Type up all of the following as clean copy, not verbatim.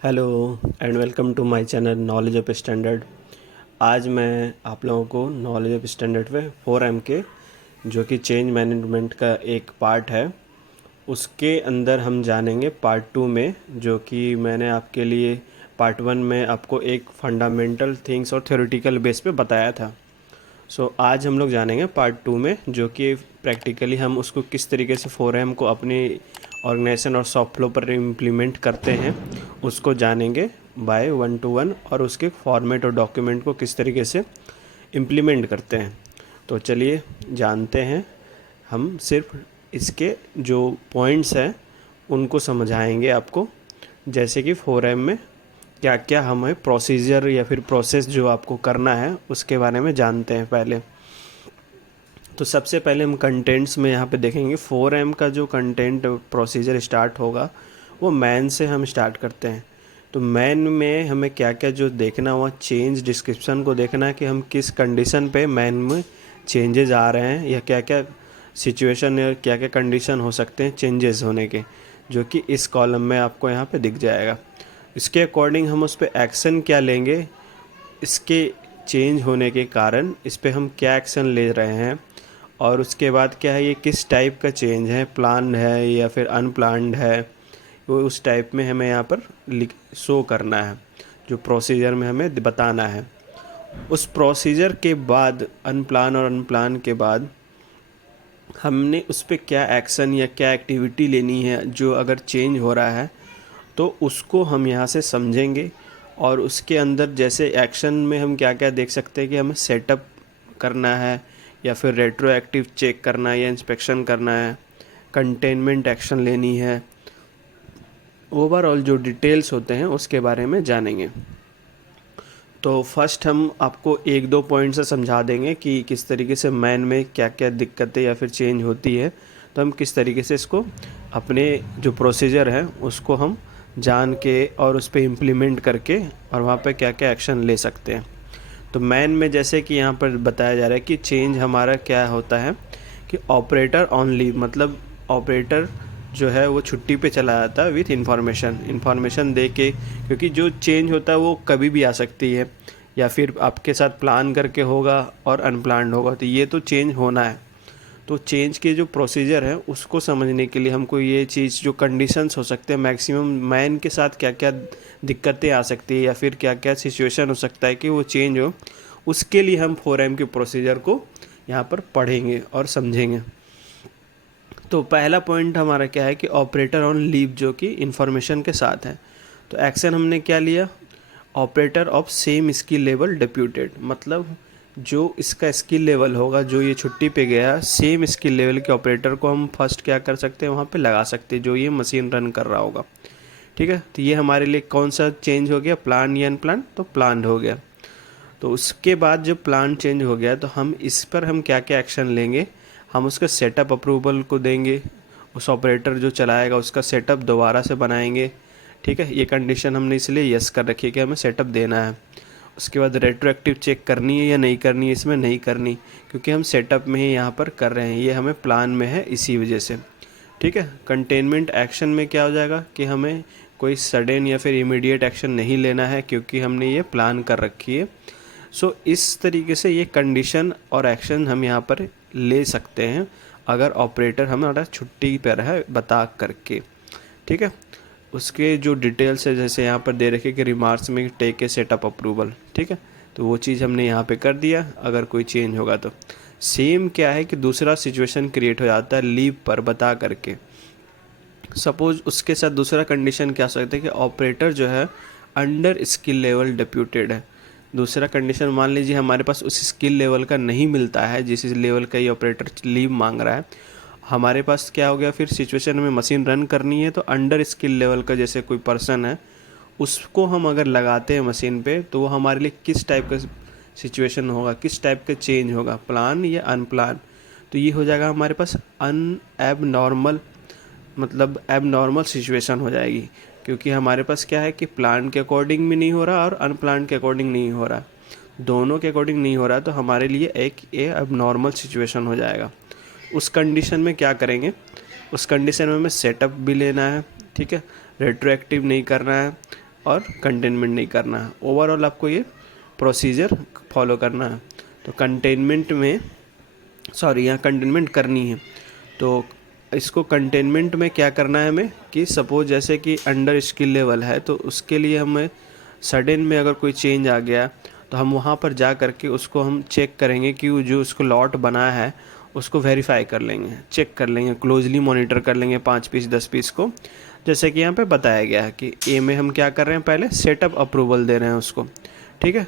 Hello and welcome to my channel knowledge of standard. आज मैं आप लोगों को नॉलेज ऑफ स्टैंडर्ड पे 4M के जो कि चेंज मैनेजमेंट का एक पार्ट है, उसके अंदर हम जानेंगे पार्ट 2 में, जो कि मैंने आपके लिए पार्ट 1 में आपको एक फंडामेंटल थिंग्स और थ्योरेटिकल बेस पे बताया था। आज हम लोग जानेंगे पार्ट 2 में, जो कि प्रैक्टिकली हम उसको किस तरीके से 4M को अपनी ऑर्गेनाइजेशन और सॉफ्ट फ्लो पर इम्प्लीमेंट करते हैं, उसको जानेंगे बाय 1 to 1, और उसके फॉर्मेट और डॉक्यूमेंट को किस तरीके से इम्प्लीमेंट करते हैं। तो चलिए जानते हैं। हम सिर्फ इसके जो पॉइंट्स हैं उनको समझाएंगे आपको, जैसे कि 4M में क्या क्या हमें प्रोसीजर या फिर प्रोसेस जो आपको करना है उसके बारे में जानते हैं पहले। तो सबसे पहले हम कंटेंट्स में यहाँ पे देखेंगे 4M का जो कंटेंट प्रोसीजर स्टार्ट होगा वो मैन से हम स्टार्ट करते हैं। तो मैन में हमें क्या क्या जो देखना हुआ, चेंज डिस्क्रिप्शन को देखना है कि हम किस कंडीशन पे मैन में चेंजेस आ रहे हैं, या क्या क्या सिचुएशन या क्या क्या कंडीशन हो सकते हैं चेंजेस होने के, जो कि इस कॉलम में आपको यहाँ पे दिख जाएगा। इसके अकॉर्डिंग हम उस पर एक्शन क्या लेंगे, इसके चेंज होने के कारण इस पर हम क्या एक्शन ले रहे हैं, और उसके बाद क्या है, ये किस टाइप का चेंज है, प्लान है या फिर अनप्लान्ड है, वो उस टाइप में हमें यहाँ पर शो करना है, जो प्रोसीजर में हमें बताना है। उस प्रोसीजर के बाद अनप्लान के बाद हमने उस पर क्या एक्शन या क्या एक्टिविटी लेनी है, जो अगर चेंज हो रहा है तो उसको हम यहाँ से समझेंगे। और उसके अंदर जैसे एक्शन में हम क्या क्या देख सकते हैं कि हमें सेटअप करना है, या फिर रेट्रोएक्टिव चेक करना है, या इंस्पेक्शन करना है, कंटेनमेंट एक्शन लेनी है, ओवरऑल जो डिटेल्स होते हैं उसके बारे में जानेंगे। तो फर्स्ट हम आपको एक दो पॉइंट से समझा देंगे कि किस तरीके से मैन में क्या क्या दिक्कतें या फिर चेंज होती है, तो हम किस तरीके से इसको अपने जो प्रोसीजर है उसको हम जान के और उस पर इम्प्लीमेंट करके और वहाँ पे क्या क्या एक्शन ले सकते हैं। तो मैन में जैसे कि यहाँ पर बताया जा रहा है कि चेंज हमारा क्या होता है कि ऑपरेटर ऑन लीव, मतलब ऑपरेटर जो है वो छुट्टी पे चला जाता है विथ इन्फॉर्मेशन दे के, क्योंकि जो चेंज होता है वो कभी भी आ सकती है, या फिर आपके साथ प्लान करके होगा और अनप्लान्ड होगा, तो ये तो चेंज होना है। तो चेंज के जो प्रोसीजर है उसको समझने के लिए हमको ये चीज़ जो कंडीशंस हो सकते हैं, मैक्सिमम मैन के साथ क्या क्या दिक्कतें आ सकती है या फिर क्या क्या सिचुएशन हो सकता है कि वो चेंज हो, उसके लिए हम 4M के प्रोसीजर को यहाँ पर पढ़ेंगे और समझेंगे। तो पहला पॉइंट हमारा क्या है कि ऑपरेटर ऑन लीव, जो कि इन्फॉर्मेशन के साथ है। तो एक्शन हमने क्या लिया, operator of same skill level deputed, मतलब जो इसका स्किल लेवल होगा, जो ये छुट्टी पे गया, सेम स्किल लेवल के ऑपरेटर को हम फर्स्ट क्या कर सकते हैं, वहाँ पे लगा सकते हैं, जो ये मशीन रन कर रहा होगा। ठीक है, तो ये हमारे लिए कौन सा चेंज हो गया, प्लान या अनप्लान, तो प्लान हो गया। तो उसके बाद जब प्लान चेंज हो गया तो हम इस पर हम क्या क्या एक्शन लेंगे, हम उसका सेटअप अप्रूवल को देंगे, उस ऑपरेटर जो चलाएगा उसका सेटअप दोबारा से बनाएंगे। ठीक है, ये कंडीशन हमने इसलिए यस कर रखी है कि हमें सेटअप देना है। उसके बाद रेट्रोएक्टिव चेक करनी है या नहीं करनी है, इसमें नहीं करनी, क्योंकि हम सेटअप में ही यहाँ पर कर रहे हैं, ये हमें प्लान में है इसी वजह से। ठीक है, कंटेनमेंट एक्शन में क्या हो जाएगा कि हमें कोई सडन या फिर इमीडिएट एक्शन नहीं लेना है, क्योंकि हमने ये प्लान कर रखी है। इस तरीके से ये कंडीशन और एक्शन हम यहाँ पर ले सकते हैं अगर ऑपरेटर हमारा छुट्टी पर है बता करके। ठीक है, उसके जो डिटेल्स है जैसे यहाँ पर दे रखे कि रिमार्क्स में टेक ए सेटअप अप्रूवल। ठीक है, तो वो चीज़ हमने यहाँ पे कर दिया। अगर कोई चेंज होगा तो सेम क्या है कि दूसरा सिचुएशन क्रिएट हो जाता है लीव पर बता करके। सपोज उसके साथ दूसरा कंडीशन क्या हो सकता है कि ऑपरेटर जो है अंडर स्किल लेवल डिप्यूटेड है। दूसरा कंडीशन मान लीजिए हमारे पास उस स्किल लेवल का नहीं मिलता है जिस लेवल का ये ऑपरेटर लीव मांग रहा है। हमारे पास क्या हो गया, फिर सिचुएशन में मशीन रन करनी है, तो अंडर स्किल लेवल का जैसे कोई पर्सन है उसको हम अगर लगाते हैं मशीन पे, तो वो हमारे लिए किस टाइप का सिचुएशन होगा, किस टाइप का चेंज होगा, प्लान या अनप्लान। तो ये हो जाएगा हमारे पास एब नॉर्मल, मतलब एब नॉर्मल सिचुएशन हो जाएगी, क्योंकि हमारे पास क्या है कि प्लान के अकॉर्डिंग भी नहीं हो रहा और अनप्लान के अकॉर्डिंग नहीं हो रहा, दोनों के अकॉर्डिंग नहीं हो रहा, तो हमारे लिए एक ये अब नॉर्मल सिचुएशन हो जाएगा। उस कंडीशन में क्या करेंगे, उस कंडीशन में हमें सेटअप भी लेना है। ठीक है, रेट्रोएक्टिव नहीं करना है, और कंटेनमेंट नहीं करना है। ओवरऑल आपको ये प्रोसीजर फॉलो करना है। तो कंटेनमेंट में यहाँ कंटेनमेंट करनी है। तो इसको कंटेनमेंट में क्या करना है हमें कि सपोज जैसे कि अंडर स्किल लेवल है, तो उसके लिए हमें सडन में अगर कोई चेंज आ गया तो हम वहाँ पर जा करके उसको हम चेक करेंगे कि वो जो उसको लॉट बना है उसको वेरीफाई कर लेंगे, चेक कर लेंगे, क्लोजली मॉनिटर कर लेंगे 5 पीस 10 पीस को। जैसे कि यहाँ पे बताया गया है कि ए में हम क्या कर रहे हैं, पहले सेटअप अप्रूवल दे रहे हैं उसको, ठीक है।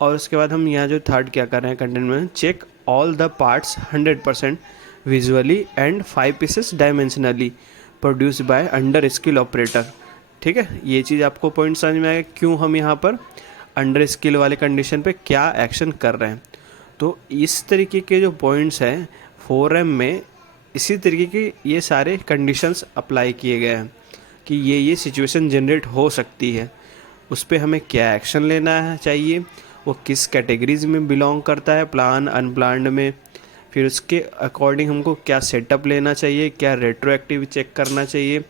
और उसके बाद हम यहाँ जो थर्ड क्या कर रहे हैं containment, check all the parts 100% visually and 5 pieces dimensionally produce by under skill operator, ठीक है। ये चीज़ आपको पॉइंट समझ में आएगा क्यों हम यहाँ पर अंडर स्किल वाले कंडीशन पे क्या एक्शन कर रहे हैं। तो इस तरीके के जो पॉइंट्स हैं 4M में, इसी तरीके के ये सारे कंडीशंस अप्लाई किए गए हैं कि ये सिचुएशन जनरेट हो सकती है, उस पर हमें क्या एक्शन लेना है चाहिए, वो किस कैटेगरीज में बिलोंग करता है, प्लान अनप्लान्ड में, फिर उसके अकॉर्डिंग हमको क्या सेटअप लेना चाहिए, क्या रेट्रोएक्टिव चेक करना चाहिए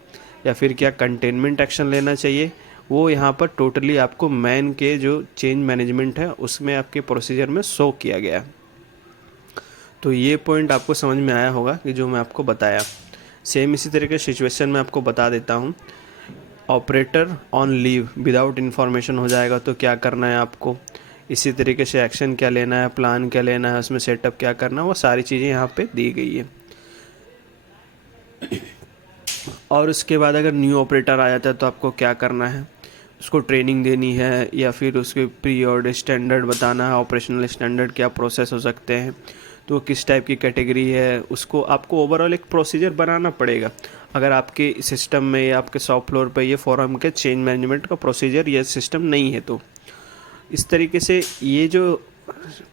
या फिर क्या कंटेनमेंट एक्शन लेना चाहिए, वो यहाँ पर टोटली आपको मैन के जो चेंज मैनेजमेंट है उसमें आपके प्रोसीजर में शो किया गया। तो ये पॉइंट आपको समझ में आया होगा कि जो मैं आपको बताया। सेम इसी तरह के सिचुएशन में आपको बता देता हूँ। Operator on leave without information हो जाएगा तो क्या करना है आपको, इसी तरीके से एक्शन क्या लेना है, प्लान क्या लेना है, उसमें सेटअप क्या करना है, वो सारी चीज़ें यहाँ पे दी गई है। और उसके बाद अगर न्यू ऑपरेटर आ जाता है तो आपको क्या करना है, उसको ट्रेनिंग देनी है या फिर उसके पीरियड स्टैंडर्ड बताना है, ऑपरेशनल स्टैंडर्ड क्या प्रोसेस हो सकते हैं, तो किस टाइप की कैटेगरी है, उसको आपको ओवरऑल एक प्रोसीजर बनाना पड़ेगा। अगर आपके सिस्टम में या आपके शॉप फ्लोर पे ये 4M के चेंज मैनेजमेंट का प्रोसीजर या सिस्टम नहीं है, तो इस तरीके से ये जो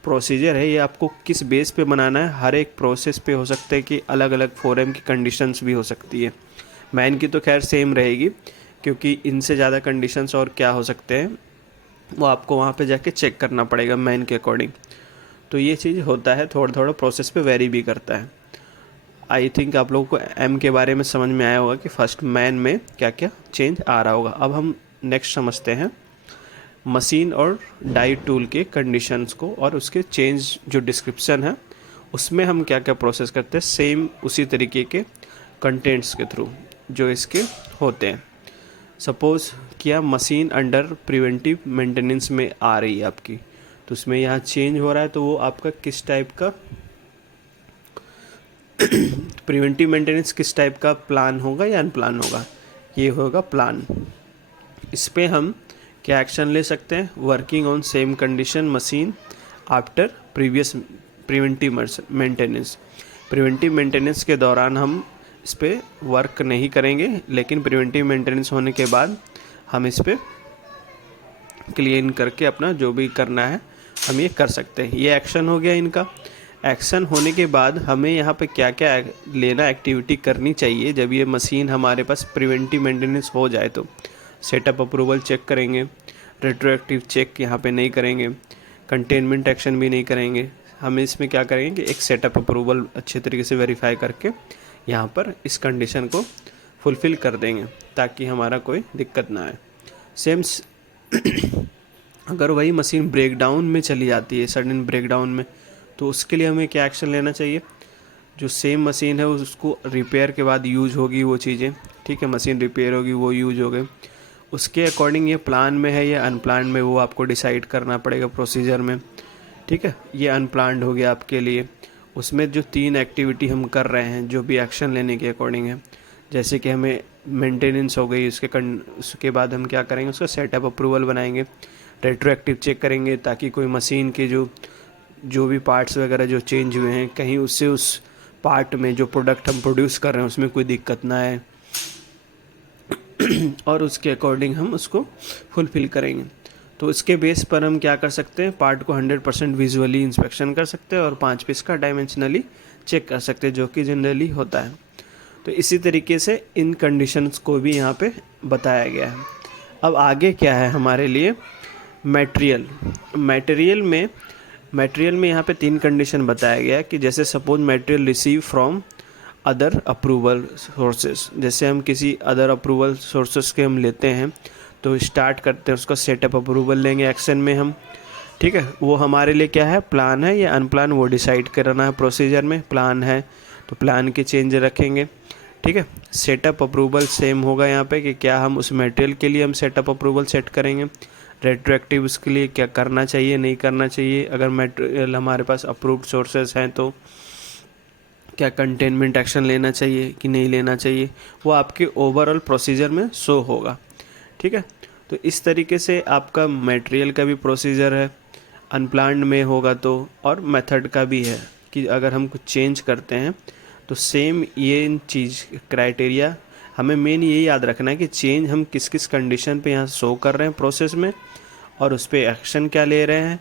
प्रोसीजर है ये आपको किस बेस पे बनाना है, हर एक प्रोसेस पे हो सकता है कि अलग अलग 4M की कंडीशंस भी हो सकती है। मैन की तो खैर सेम रहेगी, क्योंकि इनसे ज़्यादा कंडीशंस और क्या हो सकते हैं वो आपको वहाँ पे जाके चेक करना पड़ेगा मैन के अकॉर्डिंग। तो ये चीज़ होता है, थोड़ा थोड़ा प्रोसेस पे वेरी भी करता है। आई थिंक आप लोगों को एम के बारे में समझ में आया होगा कि फर्स्ट मैन में क्या क्या चेंज आ रहा होगा। अब हम नेक्स्ट समझते हैं मशीन और डाई टूल के कंडीशंस को और उसके चेंज जो डिस्क्रिप्शन है उसमें हम क्या क्या प्रोसेस करते हैं, सेम उसी तरीके के कंटेंट्स के थ्रू जो इसके होते हैं। सपोज़ क्या मशीन अंडर प्रिवेंटिव मेंटेनेंस में आ रही है आपकी, तो उसमें यहाँ चेंज हो रहा है, तो वो आपका किस टाइप का प्रिवेंटिव मेंटेनेंस किस टाइप का प्लान होगा या अनप्लान होगा, ये होगा प्लान। इस पे हम क्या एक्शन ले सकते हैं, working on same condition machine after previous preventive maintenance. Preventive maintenance के दौरान हम इस पर वर्क नहीं करेंगे, लेकिन प्रिवेंटिव मेंटेनेंस होने के बाद हम इस पर क्लीन करके अपना जो भी करना है हम ये कर सकते हैं। ये एक्शन हो गया इनका। एक्शन होने के बाद हमें यहाँ पे क्या क्या लेना, एक्टिविटी करनी चाहिए जब ये मशीन हमारे पास प्रिवेंटिव मेंटेनेंस हो जाए। तो सेटअप अप्रूवल चेक करेंगे, रेट्रोएक्टिव चेक यहाँ पे नहीं करेंगे, कंटेनमेंट एक्शन भी नहीं करेंगे। हम इसमें क्या करेंगे कि एक सेटअप अप्रूवल अच्छे तरीके से वेरीफाई करके यहाँ पर इस कंडीशन को फुलफ़िल कर देंगे ताकि हमारा कोई दिक्कत ना आए। सेम अगर वही मशीन ब्रेकडाउन में चली जाती है, सडन ब्रेकडाउन में, तो उसके लिए हमें क्या एक्शन लेना चाहिए। जो सेम मशीन है उसको रिपेयर के बाद यूज होगी वो चीज़ें, ठीक है, मशीन रिपेयर होगी वो यूज हो गई, उसके अकॉर्डिंग ये प्लान में है या अनप्लान्ड में वो आपको डिसाइड करना पड़ेगा प्रोसीजर में, ठीक है। ये अनप्लान्ड हो गया आपके लिए। उसमें जो 3 एक्टिविटी हम कर रहे हैं जो भी एक्शन लेने के अकॉर्डिंग है, जैसे कि हमें मेंटेनेंस हो गई, उसके बाद हम क्या करेंगे, उसका सेटअप अप्रूवल बनाएंगे, रेट्रोएक्टिव चेक करेंगे ताकि कोई मशीन के जो भी पार्ट्स वगैरह जो चेंज हुए हैं कहीं उससे उस पार्ट में जो प्रोडक्ट हम प्रोड्यूस कर रहे हैं उसमें कोई दिक्कत ना आए और उसके अकॉर्डिंग हम उसको फुलफ़िल करेंगे। तो इसके बेस पर हम क्या कर सकते हैं, पार्ट को 100% विजुअली इंस्पेक्शन कर सकते हैं और 5 पीस का डायमेंशनली चेक कर सकते हैं, जो कि जनरली होता है। तो इसी तरीके से इन कंडीशंस को भी यहाँ पे बताया गया है। अब आगे क्या है हमारे लिए, मटेरियल में यहाँ पे 3 कंडीशन बताया गया है कि जैसे suppose material receive from other approval sources, जैसे हम किसी अदर अप्रूवल सोर्सेस के हम लेते हैं तो स्टार्ट करते हैं उसको, सेटअप अप्रूवल लेंगे एक्शन में हम, ठीक है। वो हमारे लिए क्या है, प्लान है या अनप्लान, वो डिसाइड करना है प्रोसीजर में। प्लान है तो प्लान के चेंज रखेंगे, ठीक है। सेटअप अप्रूवल सेम होगा यहाँ पे कि क्या हम उस मटेरियल के लिए हम सेटअप अप्रूवल सेट करेंगे, रेट्रोएक्टिव उसके लिए क्या करना चाहिए नहीं करना चाहिए, अगर मटेरियल हमारे पास अप्रूव्ड सोर्सेज हैं तो क्या कंटेनमेंट एक्शन लेना चाहिए कि नहीं लेना चाहिए, वो आपके ओवरऑल प्रोसीजर में शो होगा, ठीक है। तो इस तरीके से आपका मटेरियल का भी प्रोसीजर है, अनप्लान्ड में होगा तो, और मेथड का भी है कि अगर हम कुछ चेंज करते हैं तो सेम ये चीज़ क्राइटेरिया हमें मेन ये याद रखना है कि चेंज हम किस किस कंडीशन पे यहाँ शो कर रहे हैं प्रोसेस में, और उस पर एक्शन क्या ले रहे हैं।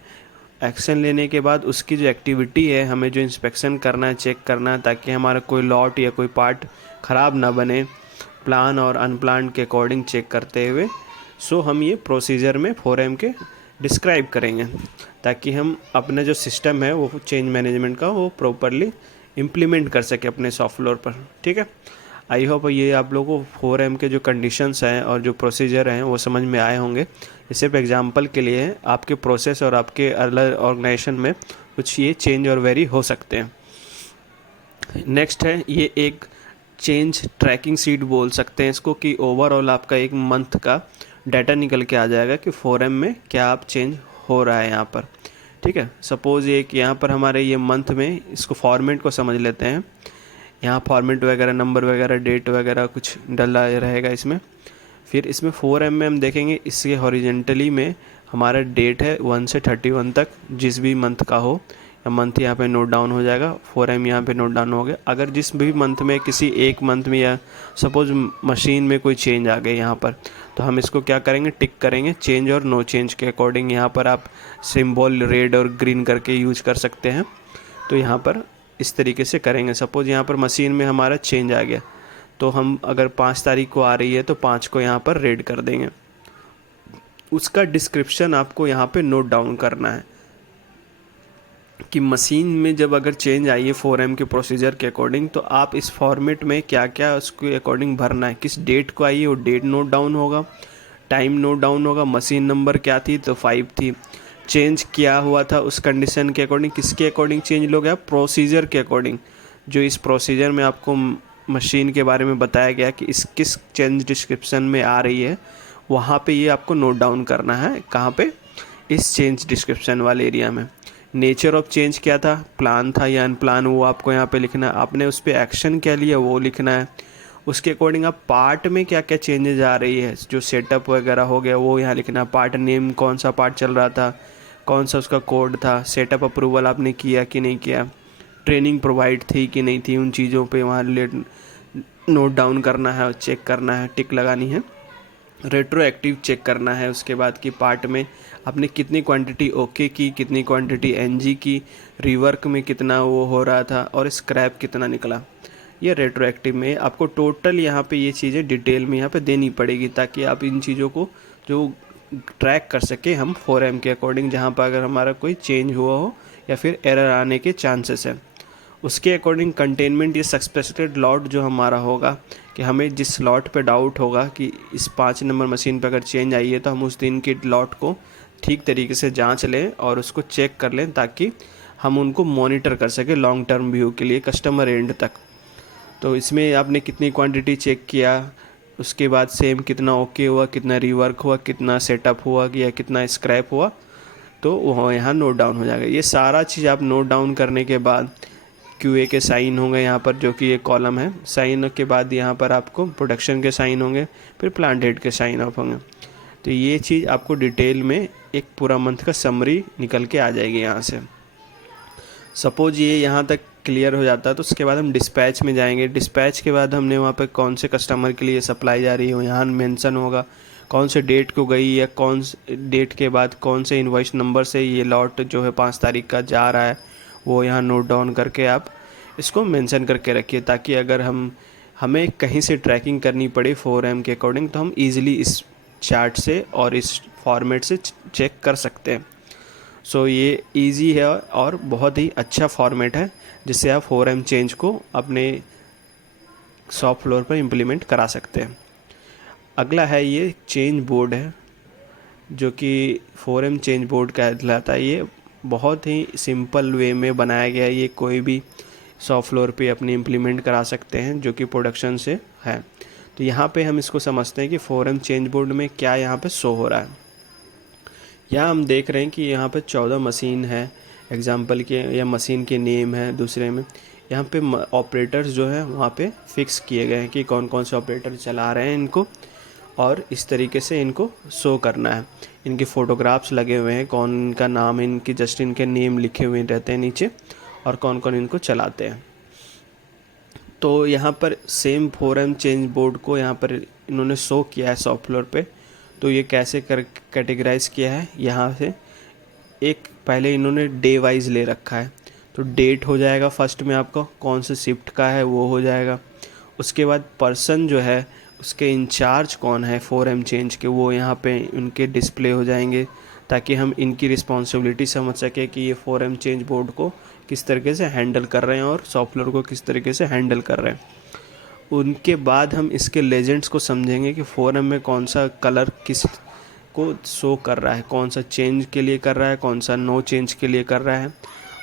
एक्शन लेने के बाद उसकी जो एक्टिविटी है, हमें जो इंस्पेक्शन करना है, चेक करना है, ताकि हमारा कोई लॉट या कोई पार्ट ख़राब ना बने, प्लान और अनप्लान के अकॉर्डिंग चेक करते हुए। सो हम ये प्रोसीजर में 4M के डिस्क्राइब करेंगे, ताकि हम अपना जो सिस्टम है वो चेंज मैनेजमेंट का वो प्रॉपरली इम्प्लीमेंट कर सके अपने सॉफ्ट फ्लोर पर, ठीक है। आई होप ये आप लोगों को 4M के जो कंडीशंस हैं और जो प्रोसीजर हैं वो समझ में आए होंगे। ये सिर्फ एग्जांपल के लिए है, आपके प्रोसेस और आपके अलग ऑर्गेनाइजेशन में कुछ ये चेंज और वेरी हो सकते हैं। नेक्स्ट है ये एक चेंज ट्रैकिंग शीट बोल सकते हैं इसको, कि ओवरऑल आपका एक मंथ का डाटा निकल के आ जाएगा कि 4M में क्या आप चेंज हो रहा है यहाँ पर, ठीक है। सपोज़ ये कि यहाँ पर हमारे ये मंथ में, इसको फॉर्मेट को समझ लेते हैं। यहाँ फॉर्मेट वगैरह, नंबर वगैरह, डेट वगैरह कुछ डला रहेगा इसमें। फिर इसमें 4M में हम देखेंगे, इसके हॉरिजेंटली में हमारा डेट है 1 से 31 तक, जिस भी मंथ का हो, या मंथ यहाँ पे नोट डाउन हो जाएगा, 4M यहाँ पे नोट डाउन हो गया। अगर जिस भी मंथ में, किसी एक मंथ में, या सपोज मशीन में कोई चेंज आ गए यहाँ पर, तो हम इसको क्या करेंगे, टिक करेंगे चेंज और नो चेंज के अकॉर्डिंग। यहाँ पर आप सिंबल रेड और ग्रीन करके यूज कर सकते हैं। तो यहाँ पर इस तरीके से करेंगे। सपोज़ यहाँ पर मशीन में हमारा चेंज आ गया, तो हम अगर 5 तारीख को आ रही है तो 5 को यहाँ पर रेड कर देंगे। उसका डिस्क्रिप्शन आपको यहाँ पे नोट डाउन करना है कि मशीन में जब अगर चेंज आई है 4M के प्रोसीजर के अकॉर्डिंग, तो आप इस फॉर्मेट में क्या क्या उसके अकॉर्डिंग भरना है, किस डेट को आई है वो डेट नोट डाउन होगा, टाइम नोट डाउन होगा, मशीन नंबर क्या थी तो 5 थी, चेंज क्या हुआ था उस कंडीशन के अकॉर्डिंग, किसके अकॉर्डिंग चेंज हो गया, प्रोसीजर के अकॉर्डिंग। जो इस प्रोसीजर में आपको मशीन के बारे में बताया गया कि इस किस चेंज डिस्क्रिप्शन में आ रही है, वहाँ पे ये आपको नोट डाउन करना है। कहाँ पे, इस चेंज डिस्क्रिप्शन वाले एरिया में। नेचर ऑफ चेंज क्या था, प्लान था या अनप्लान, वो आपको यहाँ पे लिखना है। आपने उस पर एक्शन क्या लिया वो लिखना है। उसके अकॉर्डिंग आप पार्ट में क्या क्या चेंजेज आ रही है, जो सेटअप वगैरह हो गया वो यहाँ लिखना है। पार्ट नेम, कौन सा पार्ट चल रहा था, कौन सा उसका कोड था, सेटअप अप्रूवल आपने किया कि नहीं किया, ट्रेनिंग प्रोवाइड थी कि नहीं थी, उन चीज़ों पे वहाँ नोट डाउन करना है और चेक करना है, टिक लगानी है। रेट्रोएक्टिव चेक करना है उसके बाद कि पार्ट में आपने कितनी क्वांटिटी ओके की, कितनी क्वांटिटी एनजी की, रिवर्क में कितना वो हो रहा था, और स्क्रैप कितना निकला। ये रेट्रोएक्टिव में आपको टोटल यहाँ पे ये चीज़ें डिटेल में यहाँ पे देनी पड़ेगी, ताकि आप इन चीज़ों को जो ट्रैक कर सके हम 4M के अकॉर्डिंग, जहाँ पर अगर हमारा कोई चेंज हुआ हो या फिर एरर आने के चांसेस हैं। उसके अकॉर्डिंग कंटेनमेंट, ये सस्पेक्टेड लॉट जो हमारा होगा, कि हमें जिस लॉट पे डाउट होगा कि इस 5 नंबर मशीन पे अगर चेंज आई है, तो हम उस दिन के लॉट को ठीक तरीके से जांच लें और उसको चेक कर लें, ताकि हम उनको मॉनिटर कर सकें लॉन्ग टर्म व्यू के लिए कस्टमर एंड तक। तो इसमें आपने कितनी क्वांटिटी चेक किया, उसके बाद सेम कितना ओके हुआ, कितना रिवर्क हुआ, कितना सेटअप हुआ या कितना स्क्रैप हुआ, तो वो यहाँ नोट डाउन हो जाएगा। ये सारा चीज़ आप नोट डाउन करने के बाद QA के साइन होंगे यहाँ पर, जो कि एक कॉलम है। साइन के बाद यहाँ पर आपको प्रोडक्शन के साइन होंगे, फिर प्लांट हेड के साइन ऑफ होंगे। तो ये चीज़ आपको डिटेल में एक पूरा मंथ का समरी निकल के आ जाएगी यहाँ से। सपोज ये यहाँ तक क्लियर हो जाता है, तो उसके बाद हम डिस्पैच में जाएंगे। डिस्पैच के बाद हमने वहाँ पे कौन से कस्टमर के लिए सप्लाई जा रही हो, यहाँ मेंशन होगा कौन से डेट को गई, या कौन डेट के बाद कौन से इनवॉइस नंबर से ये लॉट जो है 5 तारीख का जा रहा है, वो यहाँ नोट डाउन करके आप इसको मेंशन करके रखिए, ताकि अगर हमें कहीं से ट्रैकिंग करनी पड़े 4M के अकॉर्डिंग, तो हम ईज़िली इस चार्ट से और इस फॉर्मेट से चेक कर सकते हैं। सो ये इजी है और बहुत ही अच्छा फॉर्मेट है, जिससे आप 4M चेंज को अपने शॉप फ्लोर पर इम्प्लीमेंट करा सकते हैं। अगला है ये चेंज बोर्ड है, जो कि 4M चेंज बोर्ड कहलाता है। ये बहुत ही सिंपल वे में बनाया गया है, ये कोई भी शॉप फ्लोर पे अपनी इम्प्लीमेंट करा सकते हैं जो कि प्रोडक्शन से है। तो यहाँ पे हम इसको समझते हैं कि 4M चेंज बोर्ड में क्या यहाँ पे शो हो रहा है। यहाँ हम देख रहे हैं कि यहाँ पे 14 मशीन है एग्जाम्पल के, या मशीन के नेम है। दूसरे में यहाँ पे ऑपरेटर्स जो है वहाँ पे फिक्स किए गए हैं कि कौन कौन से ऑपरेटर चला रहे हैं इनको, और इस तरीके से इनको शो करना है। इनके फ़ोटोग्राफ्स लगे हुए हैं, कौन इनका नाम, इनकी जस्ट इनके नेम लिखे हुए रहते हैं नीचे, और कौन कौन इनको चलाते हैं। तो यहाँ पर सेम 4M चेंज बोर्ड को यहाँ पर इन्होंने शो किया है शॉप फ्लोर पे। तो ये कैसे कर कैटेगराइज किया है, यहाँ से एक पहले इन्होंने डे वाइज ले रखा है। तो डेट हो जाएगा फर्स्ट में, आपका कौन से शिफ्ट का है वो हो जाएगा। उसके बाद पर्सन जो है उसके इंचार्ज कौन है 4M चेंज के, वो यहाँ पे उनके डिस्प्ले हो जाएंगे, ताकि हम इनकी रिस्पॉन्सिबिलिटी समझ सकें कि ये 4M चेंज बोर्ड को किस तरीके से हैंडल कर रहे हैं और सॉफ्टवेयर को किस तरीके से हैंडल कर रहे हैं। उनके बाद हम इसके लेजेंड्स को समझेंगे कि 4M में कौन सा कलर किस को शो कर रहा है, कौन सा चेंज के लिए कर रहा है, कौन सा नो चेंज के लिए कर रहा है।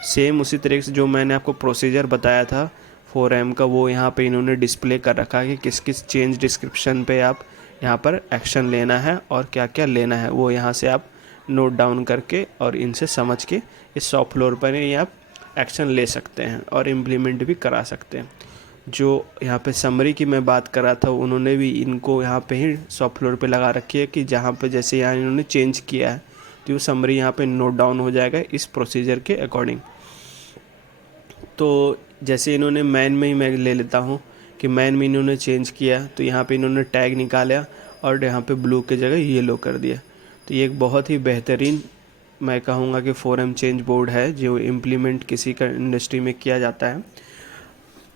सेम उसी तरीके से जो मैंने आपको प्रोसीजर बताया था 4M का, वो यहाँ पे इन्होंने डिस्प्ले कर रखा है कि किस किस चेंज डिस्क्रिप्शन पे आप यहाँ पर एक्शन लेना है और क्या क्या लेना है, वो यहाँ से आप नोट डाउन करके और इनसे समझ के इस शॉप फ्लोर पर ही आप एक्शन ले सकते हैं और इम्प्लीमेंट भी करा सकते हैं। जो यहाँ पे समरी की मैं बात कर रहा था, उन्होंने भी इनको यहाँ पे ही शॉप फ्लोर पे लगा रखी है कि जहाँ पे जैसे यहाँ इन्होंने चेंज किया है तो वो समरी यहाँ पे नोट डाउन हो जाएगा इस प्रोसीजर के अकॉर्डिंग। तो जैसे इन्होंने मैन में ही मैं ले लेता हूँ कि मैन में इन्होंने चेंज किया, तो यहाँ पे इन्होंने टैग निकाला और यहाँ पे ब्लू की जगह येलो कर दिया। तो ये एक बहुत ही बेहतरीन मैं कहूँगा कि 4M चेंज बोर्ड है जो इम्प्लीमेंट किसी का इंडस्ट्री में किया जाता है।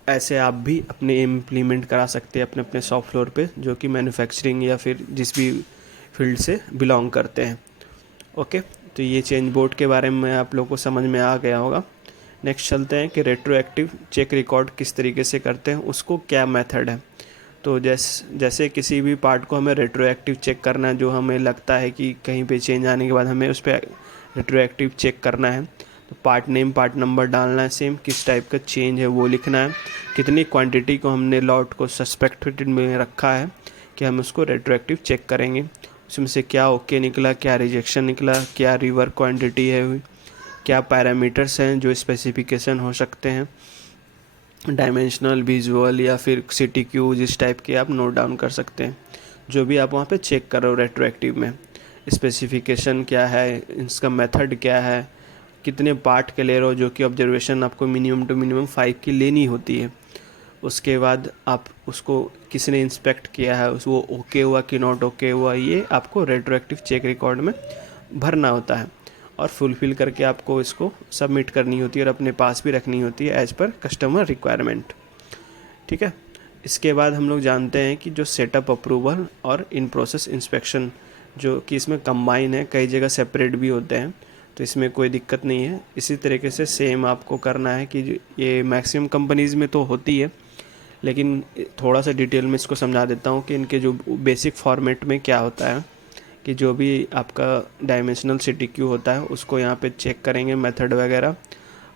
ऐसे आप भी अपने इम्प्लीमेंट करा सकते हैं अपने अपने शॉप फ्लोर पे, जो कि मैन्युफैक्चरिंग या फिर जिस भी फील्ड से बिलोंग करते हैं। ओके, तो ये चेंज बोर्ड के बारे में आप लोगों को समझ में आ गया होगा। नेक्स्ट चलते हैं कि रेट्रोएक्टिव चेक रिकॉर्ड किस तरीके से करते हैं, उसको क्या मेथड है। तो जैसे किसी भी पार्ट को हमें रेट्रोएक्टिव चेक करना है, जो हमें लगता है कि कहीं पे चेंज आने के बाद हमें उस पर रेट्रोएक्टिव चेक करना है, तो पार्ट नेम पार्ट नंबर डालना है, सेम किस टाइप का चेंज है वो लिखना है, कितनी क्वांटिटी को हमने लॉट को सस्पेक्टेड में रखा है कि हम उसको रेट्रोएक्टिव चेक करेंगे, उसमें से क्या ओके निकला, क्या रिजेक्शन निकला, क्या रिवर्क क्वांटिटी है, क्या पैरामीटर्स हैं जो स्पेसिफिकेशन हो सकते हैं, डायमेंशनल, विजुअल या फिर सिटी क्यू, जिस टाइप के आप नोट डाउन कर सकते हैं। जो भी आप वहाँ पे चेक कर रहे हो रेट्रोएक्टिव में, स्पेसिफिकेशन क्या है, इसका मेथड क्या है, कितने पार्ट के ले रहे हो, जो कि ऑब्जर्वेशन आपको मिनिमम टू मिनिमम 5 की लेनी होती है। उसके बाद आप उसको किसने इंस्पेक्ट किया है, उस वो ओके हुआ कि नॉट ओके हुआ, ये आपको रेट्रोएक्टिव चेक रिकॉर्ड में भरना होता है और फुलफ़िल करके आपको इसको सबमिट करनी होती है और अपने पास भी रखनी होती है एज़ पर कस्टमर रिक्वायरमेंट। ठीक है, इसके बाद हम लोग जानते हैं कि जो सेटअप अप्रूवल और इन प्रोसेस इंस्पेक्शन, जो कि इसमें कंबाइन है, कई जगह सेपरेट भी होते हैं, तो इसमें कोई दिक्कत नहीं है। इसी तरीके से सेम आपको करना है कि ये मैक्सिमम कंपनीज़ में तो होती है, लेकिन थोड़ा सा डिटेल में इसको समझा देता हूँ कि इनके जो बेसिक फॉर्मेट में क्या होता है कि जो भी आपका डायमेंशनल सिटी क्यू होता है उसको यहाँ पे चेक करेंगे मेथड वगैरह,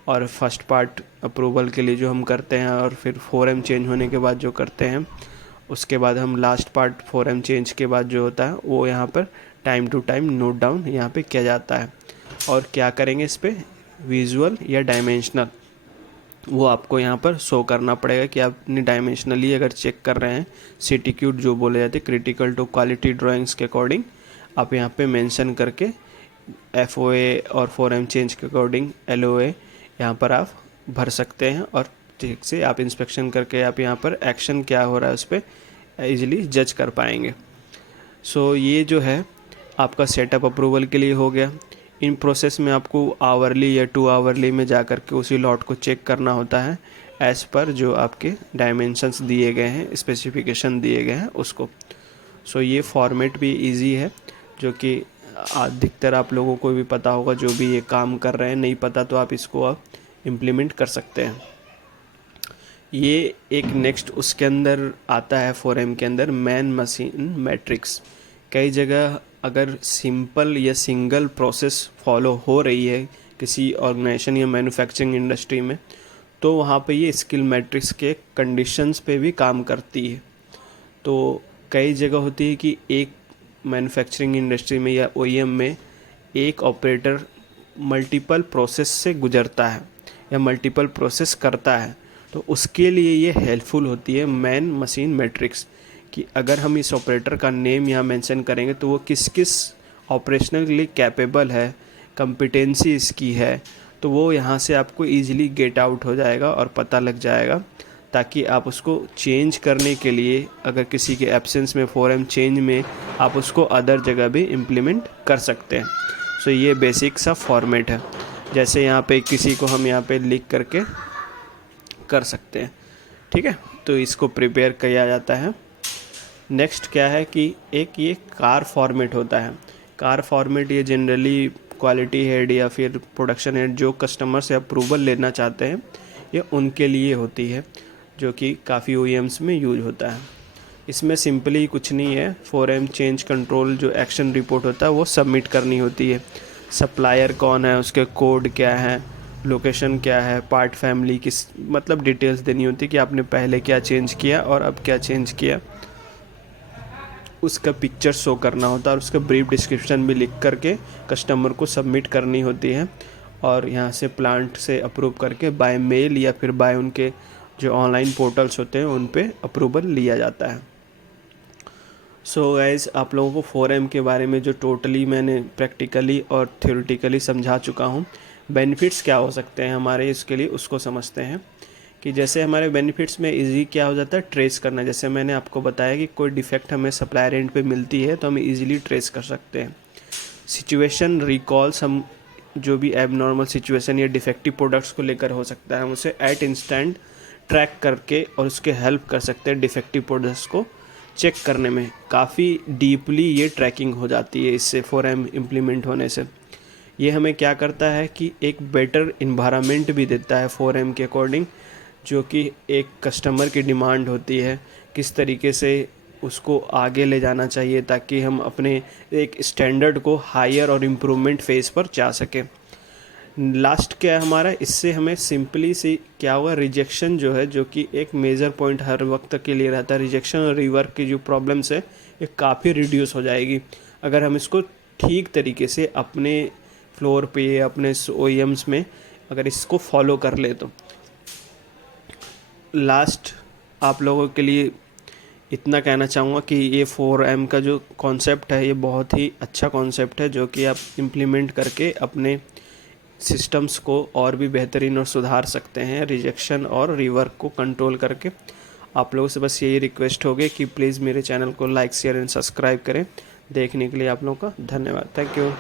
और फर्स्ट पार्ट अप्रूवल के लिए जो हम करते हैं, और फिर 4M चेंज होने के बाद जो करते हैं, उसके बाद हम लास्ट पार्ट 4M चेंज के बाद जो होता है वो यहाँ पर time to time note down यहाँ पे किया जाता है। और क्या करेंगे इस पर, विजुअल या डायमेंशनल, वो आपको यहाँ पर शो करना पड़ेगा कि आप अपनी डायमेंशनली अगर चेक कर रहे हैं, सिटी क्यू जो बोले जाते हैं क्रिटिकल टू क्वालिटी ड्राइंग्स के अकॉर्डिंग, आप यहाँ पे मेंशन करके FOA और 4M चेंज के अकॉर्डिंग LOA यहाँ पर आप भर सकते हैं, और ठीक से आप इंस्पेक्शन करके आप यहाँ पर एक्शन क्या हो रहा है उस पर ईजिली जज कर पाएंगे। सो ये जो है आपका सेटअप अप्रूवल के लिए हो गया। इन प्रोसेस में आपको आवरली या 2 आवरली में जा कर के उसी लॉट को चेक करना होता है एज़ पर जो आपके डायमेंशंस दिए गए हैं, स्पेसिफिकेशन दिए गए हैं उसको। सो ये फॉर्मेट भी इजी है, जो कि अधिकतर आप लोगों को भी पता होगा जो भी ये काम कर रहे हैं। नहीं पता तो आप इसको आप इम्प्लीमेंट कर सकते हैं। ये एक नेक्स्ट उसके अंदर आता है 4M के अंदर मैन मशीन मैट्रिक्स। कई जगह अगर सिंपल या सिंगल प्रोसेस फॉलो हो रही है किसी ऑर्गेनाइजेशन या मैन्युफैक्चरिंग इंडस्ट्री में, तो वहाँ पे ये स्किल मैट्रिक्स के कंडीशंस पे भी काम करती है। तो कई जगह होती है कि एक मैन्युफैक्चरिंग इंडस्ट्री में या ओईएम में एक ऑपरेटर मल्टीपल प्रोसेस से गुजरता है या मल्टीपल प्रोसेस करता है, तो उसके लिए ये हेल्पफुल होती है मैन मशीन मैट्रिक्स कि अगर हम इस ऑपरेटर का नेम यहाँ मेंशन करेंगे तो वो किस किस ऑपरेशनल के लिए कैपेबल है, कंपिटेंसी इसकी है, तो वो यहाँ से आपको ईजिली गेट आउट हो जाएगा और पता लग जाएगा, ताकि आप उसको चेंज करने के लिए अगर किसी के एब्सेंस में 4M चेंज में आप उसको अदर जगह भी इम्प्लीमेंट कर सकते हैं। सो ये बेसिक सा फॉर्मेट है, जैसे यहाँ पे किसी को हम यहाँ पे लिख करके कर सकते हैं। ठीक है, तो इसको प्रिपेयर किया जाता है। नेक्स्ट क्या है कि एक ये कार फॉर्मेट होता है। कार फॉर्मेट ये जनरली क्वालिटी हेड या फिर प्रोडक्शन हेड जो कस्टमर से अप्रूवल लेना चाहते हैं, ये उनके लिए होती है, जो कि काफ़ी ओईएम्स में यूज होता है। इसमें सिंपली कुछ नहीं है, 4M चेंज कंट्रोल जो एक्शन रिपोर्ट होता है वो सबमिट करनी होती है। सप्लायर कौन है, उसके कोड क्या है, लोकेशन क्या है, पार्ट फैमिली किस, मतलब डिटेल्स देनी होती है कि आपने पहले क्या चेंज किया और अब क्या चेंज किया, उसका पिक्चर शो करना होता है और उसका ब्रीफ डिस्क्रिप्शन भी लिख करके कस्टमर को सबमिट करनी होती है। और यहाँ से प्लांट से अप्रूव करके बाय मेल या फिर बाय उनके जो ऑनलाइन पोर्टल्स होते हैं उन पे अप्रूवल लिया जाता है। सो गाइस, आप लोगों को 4M के बारे में जो टोटली मैंने प्रैक्टिकली और थ्योरेटिकली समझा चुका हूँ। बेनिफिट्स क्या हो सकते हैं हमारे इसके लिए, उसको समझते हैं कि जैसे हमारे बेनिफिट्स में इजी क्या हो जाता है ट्रेस करना। जैसे मैंने आपको बताया कि कोई डिफेक्ट हमें सप्लायर एंड पे मिलती है तो हम इजीली ट्रेस कर सकते हैं। सिचुएशन रिकॉल्स, हम जो भी एबनॉर्मल सिचुएशन या डिफेक्टिव प्रोडक्ट्स को लेकर हो सकता है हम उसे एट इंस्टेंट ट्रैक करके और उसके हेल्प कर सकते हैं डिफेक्टिव प्रोडक्ट्स को चेक करने में। काफ़ी डीपली ये ट्रैकिंग हो जाती है इससे 4M इम्प्लीमेंट होने से। ये हमें क्या करता है कि एक बेटर इन्वायरमेंट भी देता है 4M के अकॉर्डिंग, जो कि एक कस्टमर की डिमांड होती है, किस तरीके से उसको आगे ले जाना चाहिए ताकि हम अपने एक स्टैंडर्ड को हायर और इम्प्रूवमेंट फेज पर जा सकें। लास्ट क्या है हमारा, इससे हमें सिंपली सी क्या हुआ, रिजेक्शन जो है, जो कि एक मेजर पॉइंट हर वक्त के लिए रहता है, रिजेक्शन और रीवर्क की जो प्रॉब्लम्स है ये काफ़ी रिड्यूस हो जाएगी अगर हम इसको ठीक तरीके से अपने फ्लोर पे अपने ओईएम्स में अगर इसको फॉलो कर ले तो। लास्ट आप लोगों के लिए इतना कहना चाहूँगा कि ये 4M का जो कॉन्सेप्ट है ये बहुत ही अच्छा कॉन्सेप्ट है, जो कि आप इम्प्लीमेंट करके अपने सिस्टम्स को और भी बेहतरीन और सुधार सकते हैं, रिजेक्शन और रीवर्क को कंट्रोल करके। आप लोगों से बस यही रिक्वेस्ट होगी कि प्लीज़ मेरे चैनल को लाइक शेयर एंड सब्सक्राइब करें। देखने के लिए आप लोगों का धन्यवाद। Thank you.